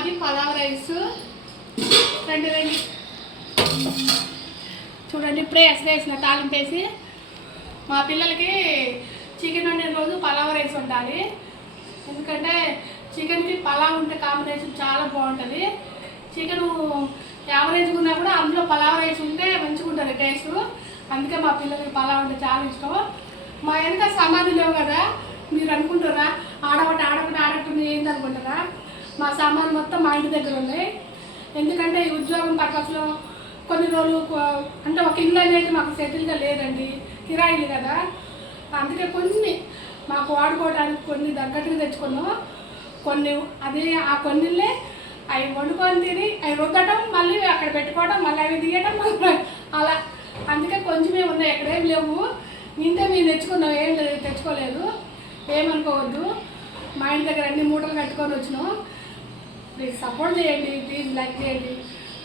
మాది పలావ్ రైస్. రండి చూడండి, ఇప్పుడే వేసిన తాలింపు వేసి. మా పిల్లలకి చికెన్ వండిన రోజు పలావ్ రైస్ వండాలి. ఎందుకంటే చికెన్కి పలావ్ ఉంటే కాంబినేషన్ చాలా బాగుంటుంది. చికెను యావరేజ్గా ఉన్నా కూడా అందులో పలావ్ రైస్ ఉంటే మంచిగా ఉంటుంది టేస్ట్. అందుకే మా పిల్లలకి పలావ్ అంటే చాలా ఇష్టం. మా వెనక సామాన్లు లేవు కదా, మీరు అనుకుంటారా ఆడకుండా ఏంటి అనుకుంటారా? మా సామాన్లు మొత్తం మా ఇంటి దగ్గర ఉన్నాయి. ఎందుకంటే ఈ ఉద్యోగం పర్పస్లో కొన్ని రోజులు అంటే ఒక ఇల్లు అనేది మాకు సెటిల్గా లేదండి, కిరాయిలు కదా. అందుకే కొన్ని మాకు వాడుకోవడానికి కొన్ని దగ్గరగా తెచ్చుకున్నాం. కొన్ని అదే ఆ కొన్నిళ్ళే అవి వండుకొని తిని అవి రుద్దటం, మళ్ళీ అక్కడ పెట్టుకోవడం, మళ్ళీ అవి తీయటం అలా. అందుకే కొంచెమే ఉన్నాయి, ఎక్కడేం లేవు. ఇంతే మేము తెచ్చుకున్నాం, ఏం తెచ్చుకోలేదు, ఏమనుకోవద్దు. మా ఇంటి దగ్గర అన్ని మూటలు కట్టుకొని వచ్చినాం. ప్లీజ్ సపోర్ట్ చేయండి, ప్లీజ్ లైక్ చేయండి.